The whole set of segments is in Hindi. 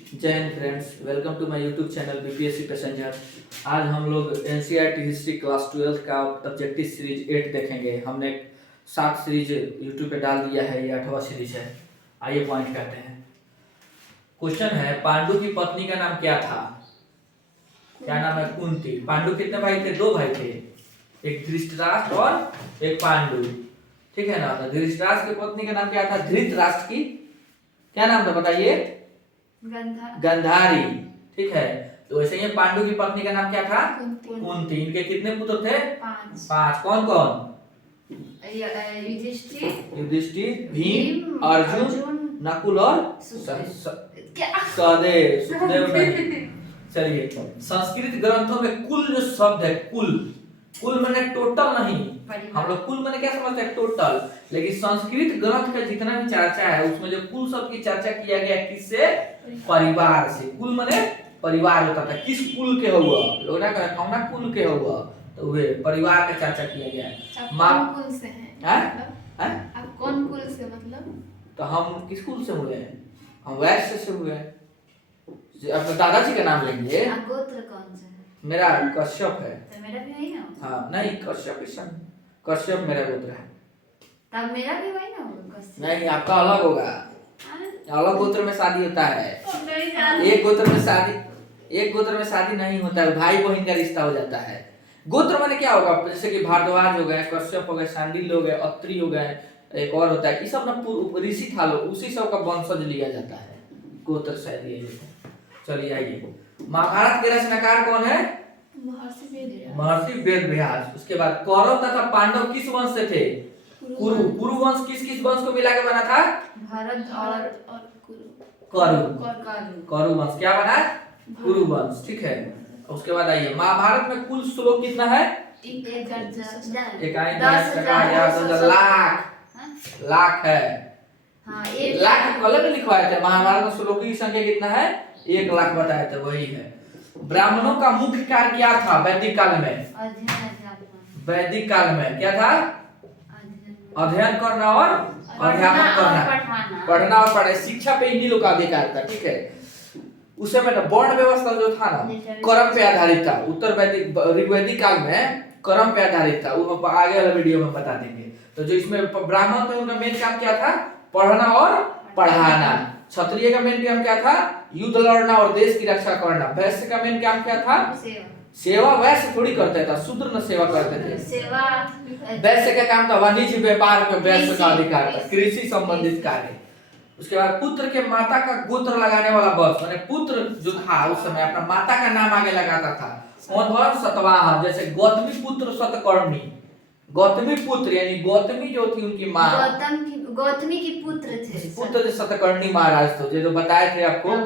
जय हिंद friends, welcome to my YouTube channel BPSC passenger. आज हम लोग एनसीईआरटी हिस्ट्री क्लास 12 का ऑब्जेक्टिव सीरीज 8 देखेंगे। हमने 7 सीरीज यूट्यूब पे डाल दिया है, ये 8वां सीरीज है। आइए पॉइंट करते हैं। क्वेश्चन है, पांडु की पत्नी का नाम क्या था? क्या नाम है? कुंती। पांडु कितने भाई थे? 2 भाई थे, एक धृतराष्ट्र और एक पांडु। ठीक है ना? तो धृतराष्ट्र की पत्नी का नाम क्या था? धृतराष्ट्र की क्या नाम था बताइए? गंधारी। ठीक है। तो वैसे ही पांडु की पत्नी का नाम क्या था? कुंती। इनके कितने पुत्र थे? 5। कौन कौन? युधिष्ठिर, भीम, अर्जुन, नकुल और सहदेव। सुखदेव नहीं। चलिए, संस्कृत ग्रंथों में कुल जो शब्द है, कुल माने टोटल नहीं। हम लोग कुल माने क्या समझते हैं? टोटल। लेकिन संस्कृत ग्रंथ का जितना भी चर्चा है उसमें जो कुल शब्द की चर्चा किया गया किससे? परिवार से। कुल माने परिवार होता था। किस कुल के हुआ? लोग ना कहते कौन ना कुल के हुआ, तो वे परिवार का चर्चा किया गया है। माँ कुल से हैं? आप कौन कुल से मतलब? तो हम किस कुल से हुए हैं? हम वैश्य से हुए हैं। अपने दादाजी का नाम लेंगे। गोत्र कौन सा है? मेरा कश्यप है। तो मेरा भी वही ना? हाँ, नहीं, कश्यप मेरा गोत्र है। तब मेरा भी वही ना होगा? कश्यप नहीं, आपका अलग होगा। अलग गोत्र में शादी होता है। एक गोत्र में शादी नहीं होता है, भाई बहन का रिश्ता हो जाता है। गोत्र माने क्या होगा? जैसे कि भारद्वाज हो गए, कश्यप हो गए, शांडिल्य हो गए, अत्रि हो गए, एक और होता है। ये सब ना ऋषि था लोग, उसी सब का वंशज लिया जाता है। गोत्र शायद ये है। चलिए आइए, महाभारत के रचनाकार कौन है? महर्षि वेदव्यास। उसके बाद कौरव तथा पांडव किस वंश से थे? कुरु वंश किस वंश को मिला के बना था? भरत और कौरव वंश क्या बना? कुरु वंश। ठीक है। उसके बाद आइए, महाभारत में कुल श्लोक कितना है? 1,10,000 है। हाँ, 1 लाख कॉलम में लिखवाए थे। महाभारत में श्लोकों की संख्या कितना है? 1 लाख बताए थे, वही है। ब्राह्मणों का मुख्य कार्य क्या था वैदिक काल में? वैदिक काल में क्या था? अध्ययन करना और अध्यापन करना, पढ़ना और पढ़ाई, शिक्षा पे इन्हीं लोग का अधिकार था। ठीक है। उस समय ना वर्ण व्यवस्था जो था ना, कर्म पे आधारित था। उत्तर वैदिक ऋग्वैदिक काल में कर्म पे आधारित था। वो आगे वाला वीडियो में बता देंगे। तो जो इसमें ब्राह्मण थे उनका मेन काम क्या था? पढ़ना और पढ़ाना। क्षत्रिय का मेन काम क्या था? युद्ध लड़ना और देश की रक्षा करना। वैश्य का मेन काम क्या था? सेवा। वैश्य थोड़ी करते था, शूद्र न सेवा करते थे। वैश्य का काम था वाणिज्य व्यापार पे वैश्य का अधिकार था, कृषि संबंधित कार्य। उसके बाद पुत्र के माता का गोत्र लगाने वाला वंश, माने पुत्र जो था उस समय अपना माता का नाम आगे लगाता था। कौन वंश? सतवाहन। जैसे गौतमी पुत्र सतकर्णी। गौतमी पुत्र यानी गौतमी जो थी उनकी माँ, गौतमी की पुत्र थे। पुत्र जो सतकर्णी महाराज थे, जो बताए थे आपको,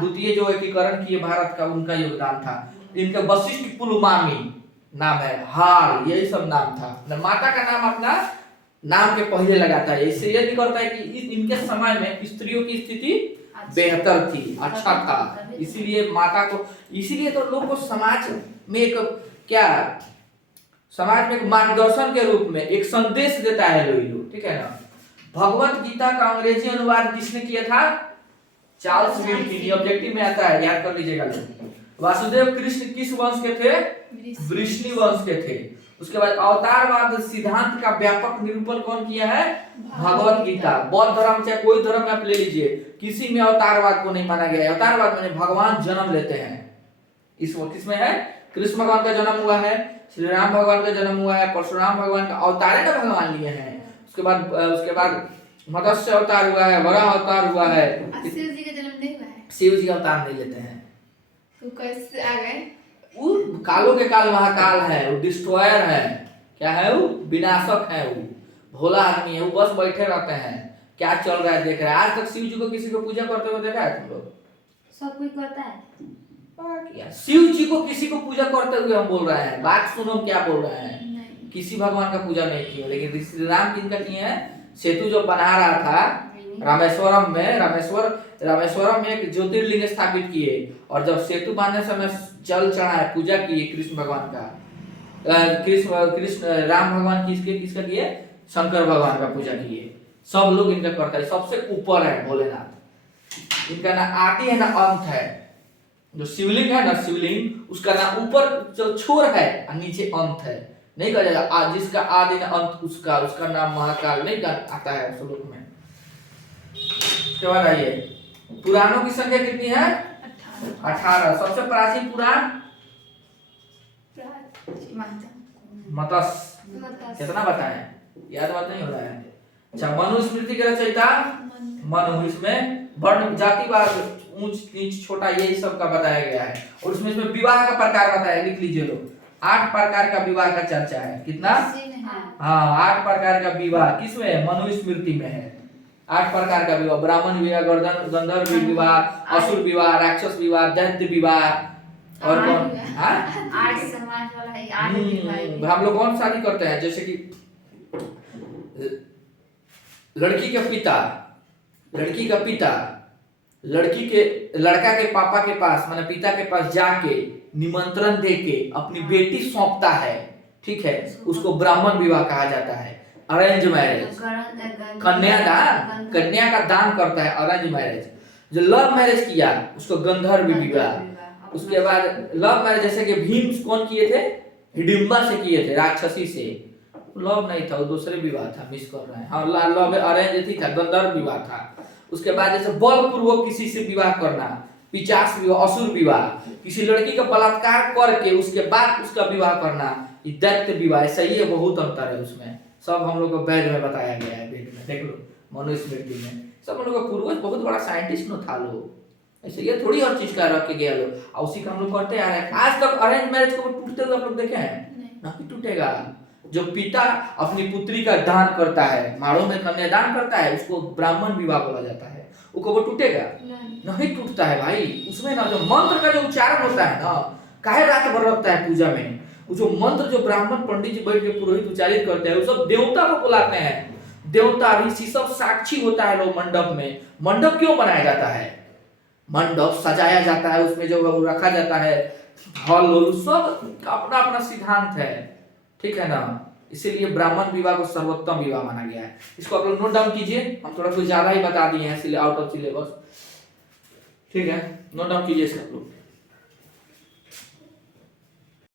द्वितीय जो एकीकरण किए भारत का, उनका योगदान था। इनका वशिष्ठ पुलमामी नाम है, हार, यही सब नाम था। माता का नाम अपना नाम के पहले लगाता है। इससे यह भी करता है कि इनके समय में स्त्रियों की स्थिति बेहतर थी, अच्छा था। इसीलिए माता को, इसीलिए तो लोग को समाज में एक क्या, समाज में एक मार्गदर्शन के रूप में एक संदेश देता है लोग। ठीक है ना? भगवत गीता का अंग्रेजी अनुवाद किसने किया था? Charles Wilkin. ऑब्जेक्टिव में आता है, याद कर लीजिएगा लोग। वासुदेव कृष्ण किस वंश के थे? वृष्णि वंश के थे। उसके बाद अवतारवाद सिद्धांत का व्यापक निरूपण कौन किया है? भगवत गीता। बौद्ध धर्म चाहे कोई धर्म में आप ले लीजिए, किसी में अवतारवाद को नहीं माना गया है। अवतारवाद माने भगवान जन्म लेते हैं। इस किसमें है? कृष्ण भगवान का जन्म हुआ है, श्री राम भगवान का जन्म हुआ है, परशुराम भगवान का अवतार का भगवान लिए हैं। उसके बाद मत्स्य अवतार हुआ है, वराह अवतार हुआ है। शिव जी का जन्म नहीं हुआ है? शिव जी अवतार नहीं लेते हैं। तो कैसे आ गए? वो कालों के काल महाकाल है, वो डिस्ट्रॉयर है। क्या है वो? विनाशक है। वो भोला आदमी है, वो बस बैठे रहते हैं, क्या चल रहा है देख रहे हैं। आज तक शिव जी को किसी को पूजा करते हुए देखा है तुम लोग? सब कोई करता है। शिव जी को किसी को पूजा करते हुए हम बोल रहे हैं, बात सुनो क्या बोल रहे हैं। किसी भगवान का पूजा नहीं किया, लेकिन श्री राम किनका किए हैं? सेतु जो बना रहा था रामेश्वरम में एक ज्योतिर्लिंग स्थापित किए, और जब सेतु बांधने समय जल चढ़ाए, पूजा किए कृष्ण भगवान का। कृष्ण राम भगवान किसका किए? शंकर भगवान का पूजा किए। सब लोग इनका करता है। सबसे ऊपर है भोलेनाथ। इनका ना आदि है ना अंत है। जो शिवलिंग है ना, शिवलिंग उसका ना ऊपर जो छोर है और नीचे अंत है। नहीं कहा जाएगा जिसका आदि ना अंत उसका नाम महाकाल नहीं आता है श्लोक में। उसके बाद आइए, पुराणों की संख्या कितनी है? 18। सबसे प्राचीन पुराण मत्स्य। कितना बताएं? याद बात नहीं हो रहा है। अच्छा, मनुस्मृति के रचयिता मनु। इसमें वर्ण जातिवाद ऊंच नीच छोटा यही सब का बताया गया है। और उसमें इसमें विवाह का प्रकार बताया, लिख लीजिए लोग। 8 प्रकार का विवाह का चर्चा है। कितना? हाँ, 8 प्रकार का विवाह किसमें? मनुस्मृति में है। 8 प्रकार का विवाह, ब्राह्मण विवाह, गंधर्व विवाह, असुर विवाह, राक्षस विवाह, दैत्य विवाह और कौन? 8 समाज वाला है, 8 विवाह। हम लोग कौन शादी करते हैं? जैसे कि लड़की के पिता, लड़का के पापा के पास माने पिता के पास जाके निमंत्रण देके अपनी बेटी सौंपता है, ठीक है, उसको ब्राह्मण विवाह कहा जाता है। अरेंज मैरिज, कन्या का दान करता है, अरेंज मैरिज। जो लव मैरिज किया उसको गंधर्व विवाह। उसके बाद लव मैरिज जैसे कि भीम कौन किए थे? हिडिंबा से किए थे, राक्षसी से। लव नहीं था, वो दूसरे विवाह था, मिस कर रहे हैं। हाँ, लव अरेंज ही था, गंधर्व विवाह था। उसके बाद जैसे बलपूर्वक किसी से विवाह करना, पिचास विवाह, असुर विवाह, किसी लड़की का बलात्कार करके उसके बाद उसका विवाह करना, ये दैत्य विवाह। सही है, बहुत अंतर है उसमें। सब हम लोग को वेद में बताया गया है, वेद में देख लो, मनुस्मृति में। सब हम लोग का पूर्वज बहुत बड़ा साइंटिस्ट न था लोग, ऐसे ये थोड़ी हर चीज का रख के गया लोग, और उसी का हम लोग करते आ रहे हैं। आज तक अरेंज मैरिज को टूटते हुए आप लोग देखे हैं? नहीं टूटेगा। जो पिता अपनी पुत्री का दान करता है, माड़ों में कन्यादान करता है, उसको ब्राह्मण विवाह बोला जाता है। वो टूटेगा? नहीं टूटता है भाई। उसमें ना जो मंत्र का जो उच्चारण होता है ना, काहे रात भर लगता है पूजा में। वो जो मंत्र जो ब्राह्मण पंडित जी बैठ के पुरोहित उच्चारित करते हैं, वो सब देवता को बुलाते हैं। देवता ऋषि सब साक्षी होता है लोग मंडप में। मंडप क्यों बनाया जाता है? मंडप सजाया जाता है, उसमें जो रखा जाता है हॉल, सब अपना अपना सिद्धांत है, ठीक है ना। इसीलिए ब्राह्मण विवाह को सर्वोत्तम विवाह माना गया है। इसको आप लोग नोट डाउन कीजिए, हम थोड़ा कुछ ज्यादा ही बता दिए हैं इसलिए आउट ऑफ सिलेबस, ठीक है। नोट डाउन कीजिए इसको आप लोग।